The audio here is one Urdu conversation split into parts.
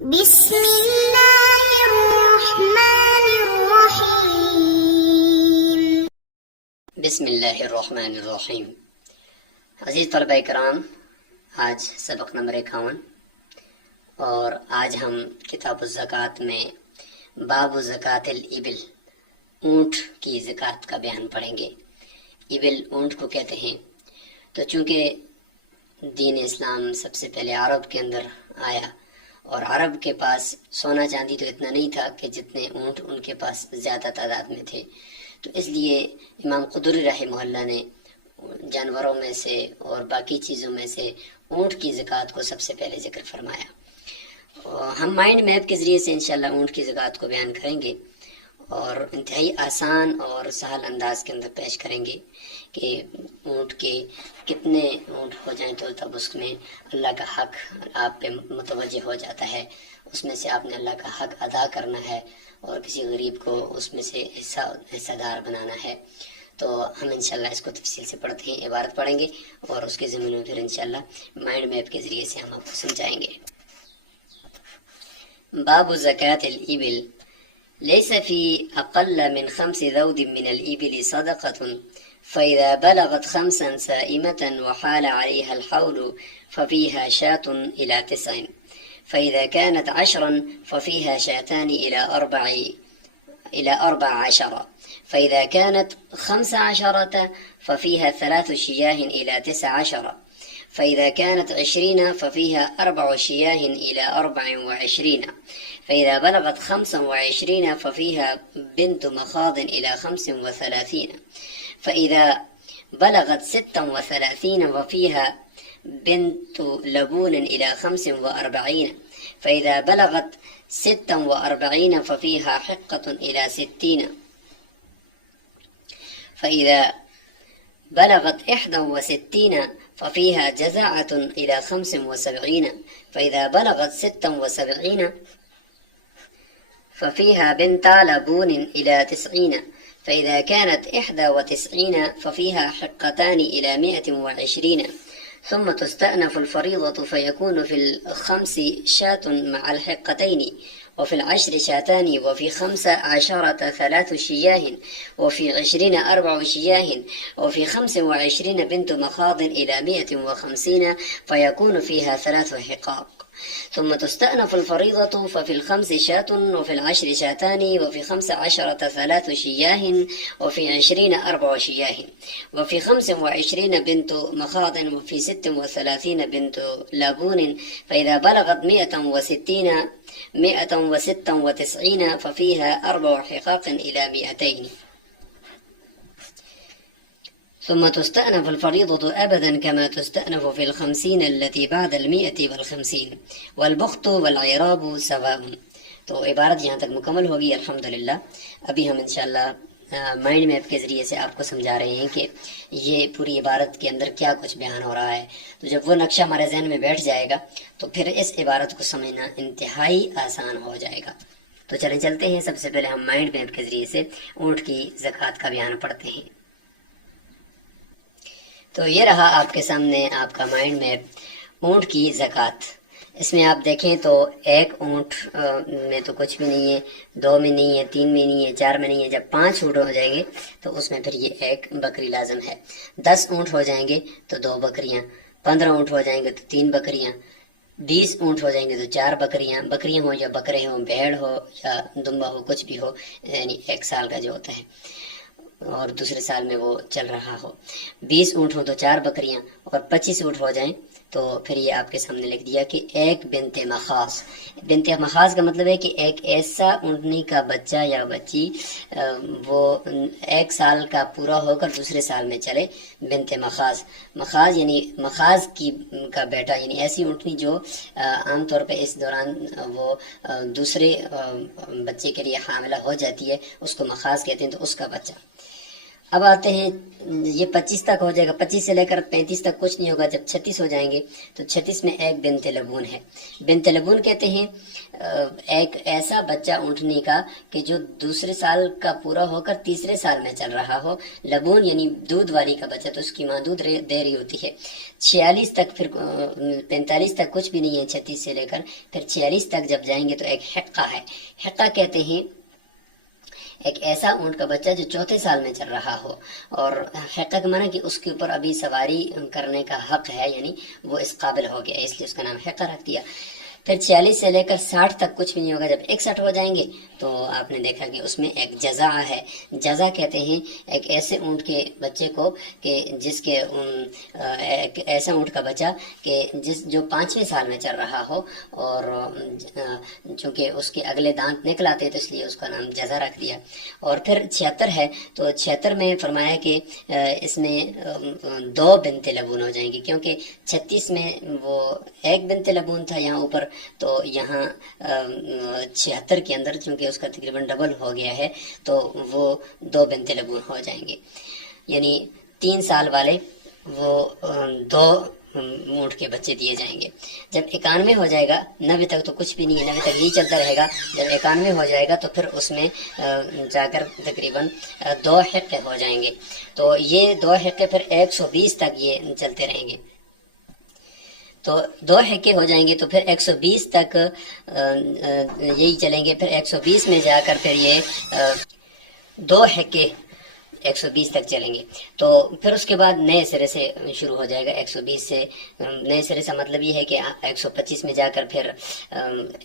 بسم اللہ الرحمن الرحیم۔ بسم اللہ الرحمن الرحیم۔ عزیز طلبہ کرام، آج سبق نمبر 51 اور آج ہم کتاب الزکوٰۃ میں باب زکوٰۃ الابل، اونٹ کی زکوٰۃ کا بیان پڑھیں گے۔ ابل اونٹ کو کہتے ہیں۔ تو چونکہ دین اسلام سب سے پہلے عرب کے اندر آیا اور عرب کے پاس سونا چاندی تو اتنا نہیں تھا کہ جتنے اونٹ ان کے پاس زیادہ تعداد میں تھے، تو اس لیے امام قدری رحمہ اللہ نے جانوروں میں سے اور باقی چیزوں میں سے اونٹ کی زکوٰۃ کو سب سے پہلے ذکر فرمایا۔ ہم مائنڈ میپ کے ذریعے سے انشاءاللہ اونٹ کی زکوٰۃ کو بیان کریں گے اور انتہائی آسان اور سہل انداز کے اندر پیش کریں گے کہ اونٹ کے کتنے اونٹ ہو جائیں تو تب اس میں اللہ کا حق آپ پہ متوجہ ہو جاتا ہے، اس میں سے آپ نے اللہ کا حق ادا کرنا ہے اور کسی غریب کو اس میں سے حصہ دار بنانا ہے۔ تو ہم انشاءاللہ اس کو تفصیل سے پڑھتے ہیں، عبارت پڑھیں گے اور اس کے ضمن میں پھر انشاءاللہ مائنڈ میپ کے ذریعے سے ہم آپ کو سمجھائیں گے۔ باب زکوٰۃ الابل، ليس في أقل من 5 ذود من الإبل صدقة، فإذا بلغت 5 سائمة وحال عليها الحول ففيها شاة إلى 9، فإذا كانت 10 ففيها شاتان إلى 14، فإذا كانت 15 ففيها 3 شياه إلى 19، فإذا كانت 20 ففيها 4 شياه إلى 24، فإذا بلغت 25 ففيها بنت مخاض إلى 35، فإذا بلغت 36 ففيها بنت لبون إلى 45، فإذا بلغت 46 ففيها حقة إلى 60، فإذا بلغت 61 ففيها جزاعة إلى 75، فإذا بلغت 76 ففيها بنت لبون إلى 90، فإذا كانت 91 ففيها حقتان إلى 120، ثم تستأنف الفريضة فيكون في 5 شاة مع الحقتين، وفي 10 شاتان، وفي 15 3 شياه، وفي 20 4 شياه، وفي 25 بنت مخاض إلى 150 فيكون فيها 3 حقاق، ثم تستأنف الفريضة ففي 5 شاة، وفي 10 شاتان، وفي 15 3 شياه، وفي 20 4 شياه، وفي 25 بنت مخاض، وفي 36 بنت لبون، فإذا بلغت 196 ففيها 4 حقاق إلى 200، ثم تستأنف الفريضة أبدا كما تستأنف في 50 التي بعد 150، والبخت والعراب سواء۔ تو عبارت یہاں تک مکمل ہوگی الحمدللہ۔ ابھی ہم انشاءاللہ مائنڈ میپ کے ذریعے سے آپ کو سمجھا رہے ہیں کہ یہ پوری عبارت کے اندر کیا کچھ بیان ہو رہا ہے۔ تو جب وہ نقشہ ہمارے ذہن میں بیٹھ جائے گا تو پھر اس عبارت کو سمجھنا انتہائی آسان ہو جائے گا۔ تو چلتے ہیں، سب سے پہلے ہم مائنڈ میپ کے ذریعے سے اونٹ کی زکوٰۃ کا بیان پڑھتے ہیں۔ تو یہ رہا آپ کے سامنے آپ کا مائنڈ میپ، اونٹ کی زکوٰۃ۔ اس میں آپ دیکھیں تو ایک اونٹ میں تو کچھ بھی نہیں ہے، 2 میں نہیں ہے، 3 میں نہیں ہے، 4 میں نہیں ہے۔ جب 5 اونٹ ہو جائیں گے تو اس میں پھر یہ 1 بکری لازم ہے۔ 10 اونٹ ہو جائیں گے تو 2 بکریاں، 15 اونٹ ہو جائیں گے تو 3 بکریاں، 20 اونٹ ہو جائیں گے تو 4 بکریاں ہوں یا بکرے ہوں، بھیڑ ہو یا دمبا ہو، کچھ بھی ہو، یعنی 1 سال کا جو ہوتا ہے اور دوسرے سال میں وہ چل رہا ہو۔ 20 اونٹ ہو تو 4 بکریاں، اور 25 اونٹ ہو جائیں تو پھر یہ آپ کے سامنے لکھ دیا کہ 1 بنت مخاض۔ بنت مخاض کا مطلب ہے کہ ایک ایسا اونٹنی کا بچہ یا بچی وہ 1 سال کا پورا ہو کر دوسرے سال میں چلے۔ بنت مخاض، مخاض یعنی مخاض کا بیٹا، یعنی ایسی اونٹنی جو عام طور پہ اس دوران وہ دوسرے بچے کے لیے حاملہ ہو جاتی ہے، اس کو مخاض کہتے ہیں، تو اس کا بچہ۔ اب آتے ہیں یہ 25 تک ہو جائے گا، 25 سے لے کر 35 تک کچھ نہیں ہوگا. جب 36 ہو جائیں گے تو 36 میں ایک بنت لبون ہے. بنت لبون کہتے ہیں ایک ایسا بچہ اونٹنی کا کہ جو دوسرے سال کا پورا ہو کر تیسرے سال میں چل رہا ہو. لبون یعنی دودھ والی کا بچہ، تو اس کی ماں دودھ دے رہی ہوتی ہے. 46 تک، پھر 45 تک کچھ بھی نہیں ہے 36 سے لے کر، پھر 46 تک جب جائیں گے تو ایک حقہ ہے. حقہ کہتے ہیں ایک ایسا اونٹ کا بچہ جو چوتھے سال میں چل رہا ہو. اور حقہ کا معنی کہ اس کے اوپر ابھی سواری کرنے کا حق ہے، یعنی وہ اس قابل ہو گیا، اس لیے اس کا نام حقہ رکھ دیا. پھر 46 سے لے کر 60 تک کچھ بھی نہیں ہوگا. جب 61 ہو جائیں گے تو آپ نے دیکھا کہ اس میں ایک جزا ہے. جزا کہتے ہیں ایک ایسے اونٹ کے بچے کو کہ جس کے ایک ایسا اونٹ کا بچہ کہ جو 5ویں سال میں چل رہا ہو، اور چونکہ اس کے اگلے دانت نکل آتے تو اس لیے اس کا نام جزا رکھ دیا. اور پھر 76 ہے تو 76 میں فرمایا کہ اس میں 2 بنت لبون ہو جائیں گی، کیونکہ 36 میں وہ ایک بنت لبون تھا یہاں اوپر، تو یہاں 76 کے اندر چونکہ اس کا تقریباً ڈبل ہو گیا ہے تو وہ 2 بنت لبون ہو جائیں گے. یعنی 3 سال والے وہ 2 اونٹ کے بچے دیے جائیں گے. جب 91 ہو جائے گا، 90 تک تو کچھ بھی نہیں ہے، 90 تک یہی چلتا رہے گا. جب 91 ہو جائے گا تو پھر اس میں جا کر تقریباً 2 حقے ہو جائیں گے. تو یہ 2 حقے پھر 120 تک یہ چلتے رہیں گے. تو 2 حقے ہو جائیں گے تو پھر 120 تک یہی چلیں گے. پھر 120 میں جا کر پھر یہ 2 حقے 120 تک چلیں گے. تو پھر اس کے بعد نئے سرے سے شروع ہو جائے گا. 120 سے نئے سرے سے مطلب یہ ہے کہ 125 میں جا کر پھر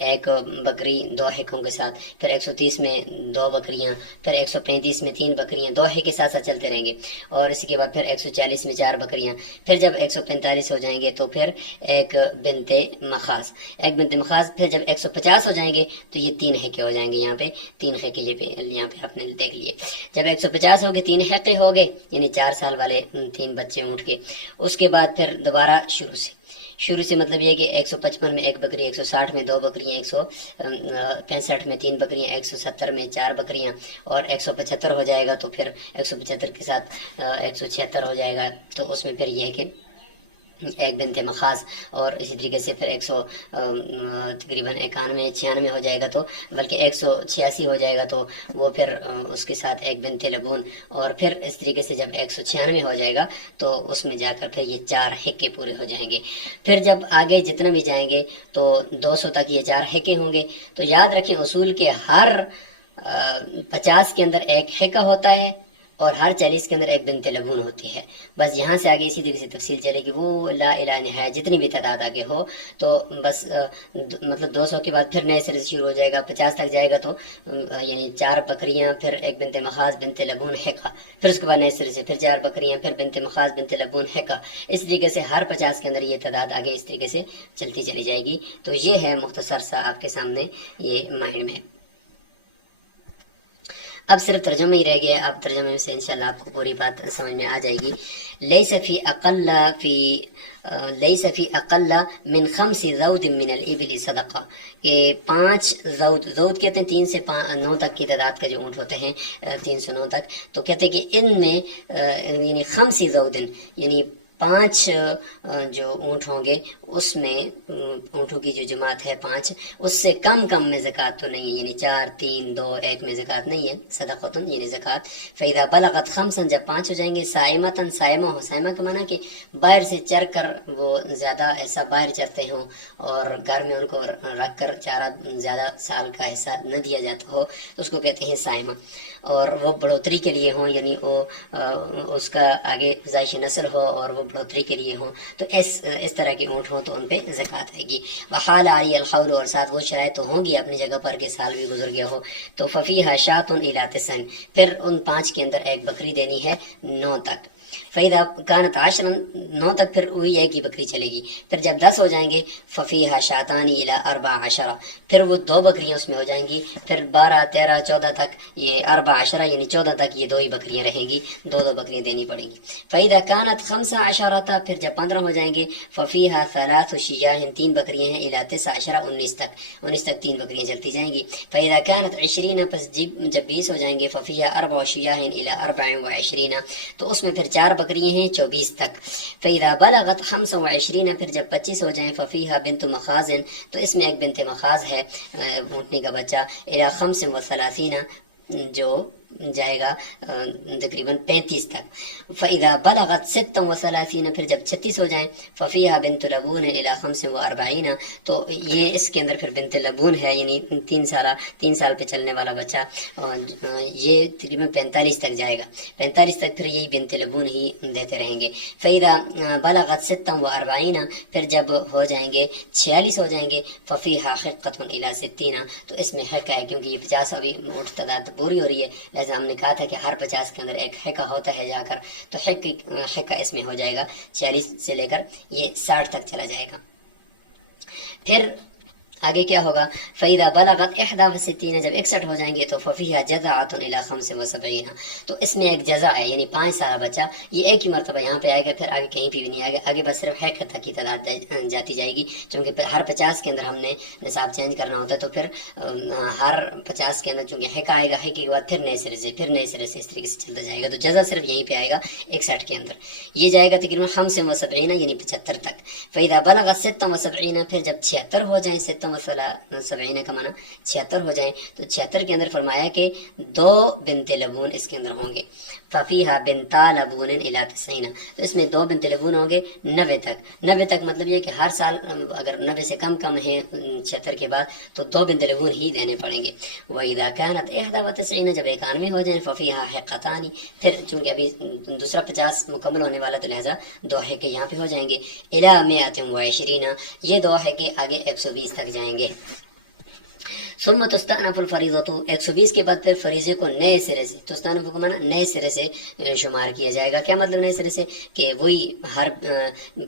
ایک بکری 2 حقوں کے ساتھ، پھر 130 میں 2 بکریاں، پھر 135 میں 3 بکریاں، 2 حقے ساتھ ساتھ چلتے رہیں گے. اور اسی کے بعد پھر 140 میں 4 بکریاں. پھر جب 145 ہو جائیں گے تو پھر ایک بنت مخاض، پھر جب 150 ہو جائیں گے تو یہ 3 حقے ہو جائیں گے. یہاں پہ 3 حقے یہاں پہ آپ نے دیکھ لیے. جب 150 ہو گئے 3 حقے ہو گئے، یعنی 4 سال والے 3 بچے اونٹ کے. اس کے بعد پھر دوبارہ شروع سے مطلب یہ کہ 155 میں 1 بکری، 160 میں 2 بکریاں، 165 میں 3 بکریاں، 170 میں 4 بکریاں، اور 175 ہو جائے گا تو پھر 175 کے ساتھ 176 ہو جائے گا. تو اس میں پھر یہ ہے کہ ایک بنت مخاض. اور اسی طریقے سے پھر تقریباً 91-96 ہو جائے گا، تو بلکہ 186 ہو جائے گا تو وہ پھر اس کے ساتھ ایک بنت لبون. اور پھر اس طریقے سے جب 196 ہو جائے گا تو اس میں جا کر پھر یہ 4 حقے پورے ہو جائیں گے. پھر جب آگے جتنا بھی جائیں گے تو 200 تک یہ 4 حقے ہوں گے. تو یاد رکھیں اصول کے ہر 50 کے اندر ایک حقہ ہوتا ہے اور ہر 40 کے اندر ایک بنت لبون ہوتی ہے. بس یہاں سے آگے اسی طریقے سے تفصیل چلے گی. وہ لا الہ ہے جتنی بھی تعداد آگے ہو تو بس مطلب 200 کے بعد پھر نئے سرے سے شروع ہو جائے گا. 50 تک جائے گا تو یعنی 4 بکریاں، پھر ایک بنت مخاض، بنت لبون، حقہ. پھر اس کے بعد نئے سرے سے پھر 4 بکریاں، پھر بنت مخاض، بنت لبون، حقہ. اس طریقے سے ہر 50 کے اندر یہ تعداد آگے اس طریقے سے چلتی چلی جائے گی. تو یہ ہے مختصر سا آپ کے سامنے یہ مائنڈ میں. اب صرف ترجمہ ہی رہ گیا. اب ترجمے سے انشاءاللہ آپ کو پوری بات سمجھ میں آ جائے گی. لیس فی اقل من 5 ذود من الابل صدقہ، کہ 5 ذود کہتے ہیں 3 سے 9 تک کی تعداد کا جو اونٹ ہوتے ہیں 3 سے 9 تک. تو کہتے ہیں کہ ان میں یعنی 5 ذود یعنی 5 جو اونٹ ہوں گے اس میں اونٹوں کی جو جماعت ہے 5، اس سے کم میں زکوٰۃ تو نہیں ہے. یعنی 4 3 2 1 میں زکوٰۃ نہیں ہے، صدقۃ یعنی زکوٰۃ. فَإِذَا بَلَغَتْ 5 جب 5 ہو جائیں گے، سائمہ کا معنی کہ باہر سے چر کر وہ زیادہ ایسا باہر چرتے ہوں اور گھر میں ان کو رکھ کر چارہ زیادہ سال کا حصہ نہ دیا جاتا ہو، تو اس کو کہتے ہیں سائمہ. اور وہ بڑھوتری کے لیے ہوں، یعنی وہ اس کا آگے زائش نسل ہو اور وہ بڑھوتری کے لیے ہوں، تو اس طرح کے اونٹ ہوں تو ان پہ زکوٰۃ آئے گی. وحال علی الحول، اور ساتھ وہ شرائط تو ہوں گی اپنی جگہ پر کہ سال بھی گزر گیا ہو. تو ففیہا شاۃ الی 9، پھر ان 5 کے اندر ایک بکری دینی ہے 9 تک. فیدا کانت عشرن 9 تک پھر وہی ایک ہی بکری چلے گی. پھر جب 10 ہو جائیں گے ففیہا شاتانی الی 14 پھر وہ 2 بکریاں اس میں ہو جائیں گی. پھر 12 13 14 تک یہ 14 یعنی 14 تک یہ 2 ہی بکریاں رہیں گی, 2 بکریاں دینی پڑیں گی. فیدا کانت 15 پھر جب 15 ہو جائیں گے ففیہا 3 شیاہ 3 بکریاں ہیں الی 19 19 تک 3 بکریاں چلتی جائیں گی. فیدا کانت 20 پس جب 20 ہو جائیں گے ففیہا 4 شیاہ الی 24 تو اس میں پھر 4 بکریاں ہیں 24 تک. فیدا بلغت 25 پھر جب 25 ہو جائیں ففیہا بنت مخاض تو اس میں ایک بنت مخاض ہے اونٹنی کا بچہ الی 35 جو جائے گا تقریباً 35 تک. فَإِذَا بَلَغَتْ 36 پھر جب 36 ہو جائیں فَفِيهَا بِنْتُ لَبُونٍ إِلَى 45 تو یہ اس کے اندر پھر بنت لبون ہے یعنی 3 سال پہ چلنے والا بچہ, یہ تقریباً 45 تک جائے گا. 45 تک پھر یہی بنت لبون ہی دیتے رہیں گے. فَإِذَا بَلَغَتْ 46 پھر جب ہو جائیں گے 46 ہو جائیں گے فَفِيهَا حِقَّةٌ إِلَى 60 تو اس میں حقہ ہے کیونکہ یہ 50 ابھی اونٹ تعداد پوری ہو رہی ہے, لہذا ہم نے کہا تھا کہ ہر 50 کے اندر ایک حقہ ہوتا ہے جا کر, تو حقہ اس میں ہو جائے گا 46 سے لے کر یہ 60 تک چلا جائے گا. پھر آگے کیا ہوگا فَإِذَا بَلَغَتْ 61 جب 61 ہو جائیں گے تو فَفِيهَا جَذَعَةٌ إِلَى 75 تو اس میں ایک جزا ہے یعنی 5 سالہ بچہ, یہ ایک ہی مرتبہ یہاں پہ آئے گا, پھر آگے کہیں پہ بھی نہیں آئے گا, آگے بس صرف حق تک کی تعداد جاتی جائے گی چونکہ ہر 50 کے اندر ہم نے نصاب چینج کرنا ہوتا ہے. تو پھر ہر 50 کے اندر چونکہ حق آئے گا, حق کے بعد پھر نئے سرے سے اس طریقے سے چلتا جائے گا. تو جزا صرف یہیں پہ آئے گا 61 کے اندر, یہ جائے گا تقریباً 75 یعنی 75 تک. فَإِذَا بَلَغَتْ 76 پھر جب 76 ہو جائیں 76 کا معنی 76 ہو جائیں تو 76 کے اندر فرمایا کہ 2 بنت لبون اس کے اندر ہوں گے. ففیہا بنتا لبون الی 90 تو اس میں 2 بنت لبون ہوں گے 90 تک مطلب یہ کہ ہر سال اگر 90 سے کم ہے 76 کے بعد تو 2 بنت لبون ہی دینے پڑیں گے. وَإِذَا كَانَتْ 91 جب 91 ہو جائیں ففیہا حقتان پھر چونکہ ابھی دوسرا 50 مکمل ہونے والا تو لہذا 2 حقے یہاں پہ ہو جائیں گے الی 120 یہ 2 حقے آگے 120 تک جائیں گے. ثم تستأنف الفریضۃ 120 کے بعد پھر فریضے کو نئے سرے سے, تستأنف کو معنی نئے سرے سے شمار کیا جائے گا. کیا مطلب نئے سرے سے کہ وہی ہر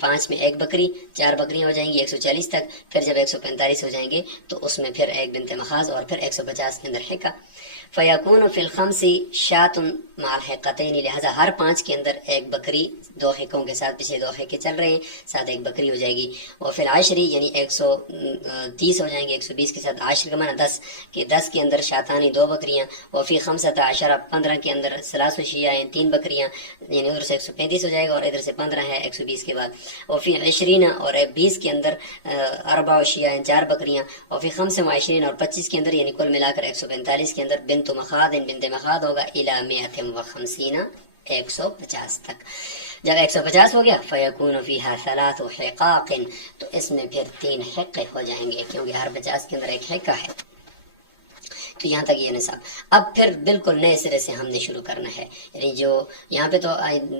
5 میں ایک بکری 4 بکریاں ہو جائیں گی 140 تک. پھر جب 145 ہو جائیں گے تو اس میں پھر ایک بنت مخاض اور پھر 150 کے اندر حقہ. فیکون فی الخمس شاۃ مع الحقتین لہذا ہر 5 کے اندر ایک بکری 2 حقوں کے ساتھ, پیچھے 2 حقے چل رہے ہیں ساتھ ایک بکری ہو جائے گی. اور فی العشر یعنی 130 ہو جائیں گے 120 کے ساتھ, عاشر کا معنی 10 کہ 10 کے اندر شاتانی 2 بکریاں. اور فی 15 15 کے اندر 3 شیاء 3 بکریاں یعنی ادھر سے 135 ہو جائے گا اور ادھر سے 15 ہے 120 کے بعد. اور فی 20 اور 20 کے اندر 4 شیاء 4 بکریاں. اور فی 25 اور 25 کے اندر یعنی کل ملا کر 145 کے اندر بنت مخاض ہوگا الی 150 150 تک. جب 150 ہو گیا فیکون فیہا 3 حقاق تو اس میں پھر 3 حقے ہو جائیں گے کیونکہ ہر 50 کے اندر ایک حقہ ہے. تو یہاں تک یہ نصاب. اب پھر بالکل نئے سرے سے ہم نے شروع کرنا ہے, یعنی جو یہاں پہ تو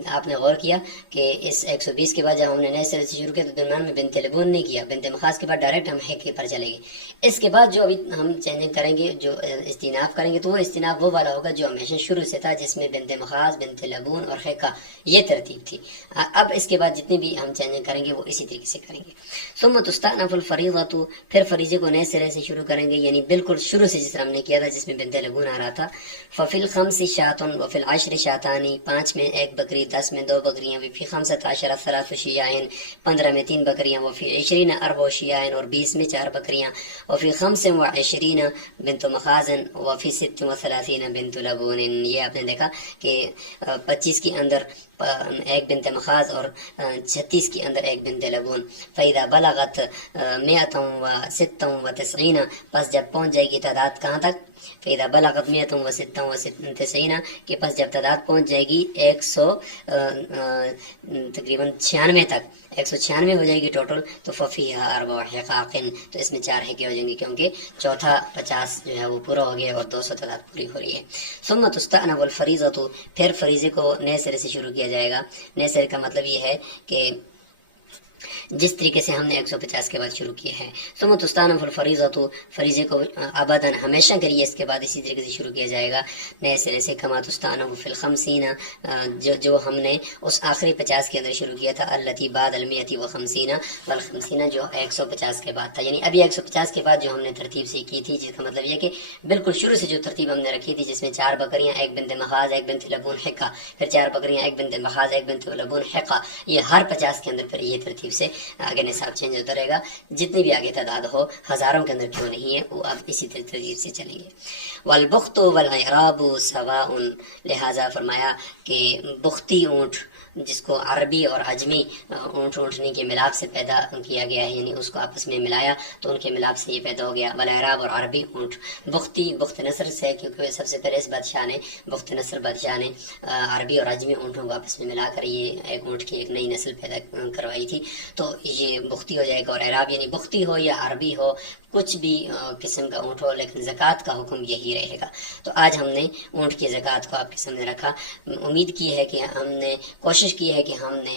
آپ نے غور کیا کہ اس 120 کے بعد جب ہم نے نئے سرے سے شروع کیا تو درمیان میں بنت لبون نہیں کیا, بنت مخاض کے بعد ڈائریکٹ ہم حقے پر چلے گئے. اس کے بعد جو ابھی ہم چینجنگ کریں گے, جو استیناف کریں گے تو وہ استیناف وہ والا ہوگا جو ہمیشہ شروع سے تھا جس میں بنت مخاض بنت لبون اور حقہ یہ ترتیب تھی. اب اس کے بعد جتنی بھی ہم چینجنگ کریں گے وہ اسی طریقے سے کریں گے. ثم تستأنف الفریضۃ پھر فریضے کو نئے سرے سے شروع کریں گے یعنی بالکل شروع سے جس طرح ہم نے کیا تھا جس میں بنت لبون آ رہا تھا. ففی الخمس شاۃ وفی العشر شاتان 5 میں ایک بکری 10 میں 2 بکریاں. وفی 15 3 شیاء 15 میں 3 بکریاں. وفی 20 4 شیاء اور 20 میں 4 بکریاں. وفی 25 بنت مخاض وفی 36 بنت لبون. یہ آپ نے دیکھا کہ 25 کے اندر ایک بنت مخاض اور 36 کے اندر ایک بنت لبون. فَإِذَا بَلَغَتْ 196 پس جب پہنچ جائے گی تعداد کہاں تک فَإِذَا بَلَغَتْ 196 کہ پس جب تعداد پہنچ جائے گی 100 تقریباً 96 تک 196 ہو جائے گی ٹوٹل تو فَفِيهَا 4 حقاق تو اس میں 4 حقے ہو جائیں گے کیونکہ چوتھا 50 جو ہے وہ پورا ہو گیا اور 200 تعداد پوری ہو رہی ہے. ثم تستأنف الفریضۃ پھر فریضے کو نئے سرے سے شروع کیا جائے گا. نئے سرے کا مطلب یہ ہے کہ جس طریقے سے ہم نے 150 کے بعد شروع کیا ہے. ثم تستانف الفریضۃ، فریضے کو ابداً ہمیشہ کے لیے اس کے بعد اسی طریقے سے شروع کیا جائے گا نئے سرے سے. کما تستانف فی الخمسین، جو ہم نے اس آخری 50 کے اندر شروع کیا تھا. التی بعد المئۃ وخمسین والخمسین، جو 150 کے بعد تھا. یعنی ابھی 150 کے بعد جو ہم نے ترتیب سے کی تھی، جس کا مطلب یہ کہ بالکل شروع سے جو ترتیب ہم نے رکھی تھی، جس میں 4 بکریاں، 1 بنت مخاض، 1 بنت لبون حقہ، پھر 4 بکریاں، 1 بنت مخاض، 1 بنت لبون حقہ، یہ ہر 50 کے اندر پھر یہ ترتیب سے آگے نصاب چینج ہوتا رہے گا. جتنی بھی آگے تعداد ہو، ہزاروں کے اندر کیوں نہیں ہے، وہ اب اسی ترتیب سے چلیں گے. والبخت والاعراب سواء، لہذا فرمایا کہ بختی اونٹ، جس کو عربی اور عجمی اونٹ اونٹنی کے ملاپ سے پیدا کیا گیا ہے، یعنی اس کو آپس میں ملایا تو ان کے ملاپ سے یہ پیدا ہو گیا. والاعراب، اور عربی اونٹ. بختی بخت نصر سے، کیونکہ سب سے پہلے اس بادشاہ نے، بخت نصر بادشاہ نے عربی اور عجمی اونٹوں کو آپس میں ملا کر یہ ایک اونٹ کی ایک نئی نسل پیدا کروائی تھی. تو یہ بختی ہو جائے گا. اور اعراب یعنی بختی ہو یا عربی ہو، کچھ بھی قسم کا اونٹ ہو، لیکن زکوٰۃ کا حکم یہی رہے گا. تو آج ہم نے اونٹ کی زکوٰۃ کو آپ کے سامنے رکھا. امید کی ہے کہ ہم نے کوشش کی ہے کہ ہم نے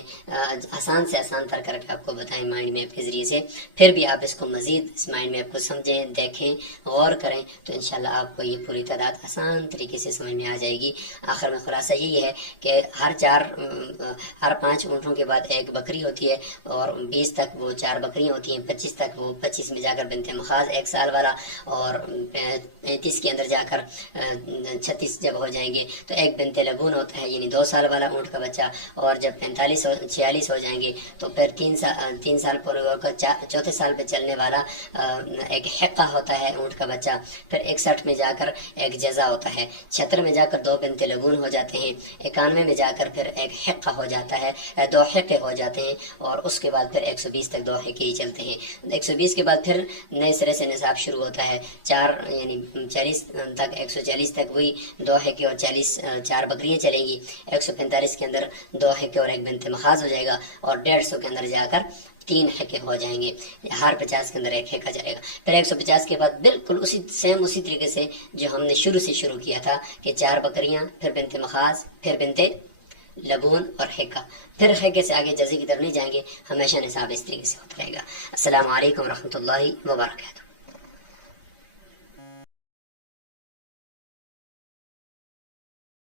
آسان سے آسان تر کر کے آپ کو بتائیں مائنڈ میپ کے ذریعے سے. پھر بھی آپ اس کو مزید اس مائنڈ میپ کو سمجھیں، دیکھیں، غور کریں، تو انشاءاللہ آپ کو یہ پوری تعداد آسان طریقے سے سمجھ میں آ جائے گی. آخر میں خلاصہ یہی ہے کہ ہر 5 اونٹوں کے بعد 1 بکری ہوتی ہے، اور 20 تک وہ 4 بکریاں ہوتی ہیں، 25 تک وہ 25 میں جا کر بنت مخاض 1 سال والا، اور 35 کے اندر جا کر 36 جب ہو جائیں گے تو 1 بنت لبون ہوتا ہے، یعنی 2 سال والا اونٹ کا بچہ. اور جب 46 ہو جائیں گے تو پھر 3 سال پورے ہو کر چوتھے سال پہ چلنے والا ایک حقہ ہوتا ہے اونٹ کا بچہ. پھر 61 میں جا کر ایک جزا ہوتا ہے. 76 میں جا کر 2 بنت لبون ہو جاتے ہیں. 91 میں جا کر پھر ایک حقہ ہو جاتا ہے، 2 حقے ہو جاتے ہیں. اور اس کے بعد پھر 120 تک 2 حقے ہی چلتے ہیں. 120 کے بعد پھر نئے سرے سے نصاب شروع ہوتا ہے. 40 تک 140 تک وہی 2 حقے اور 4 بکریاں چلیں گی. 145 کے اندر 2 حقے اور 1 بنت مخاض ہو جائے گا. اور 150 کے اندر جا کر 3 حقے ہو جائیں گے. ہر 50 کے اندر 1 حقہ جائے گا. پھر 150 کے بعد بالکل اسی طریقے سے جو ہم نے شروع سے شروع کیا تھا کہ 4 بکریاں، پھر بنت مخاض، پھر بنت لبون اور حقہ. پھر حقے سے آگے جزے کی طرف نہیں جائیں گے. ہمیشہ نصاب اس طریقے سے ہوتا رہے گا. السلام علیکم ورحمۃ اللہ وبرکاتہ.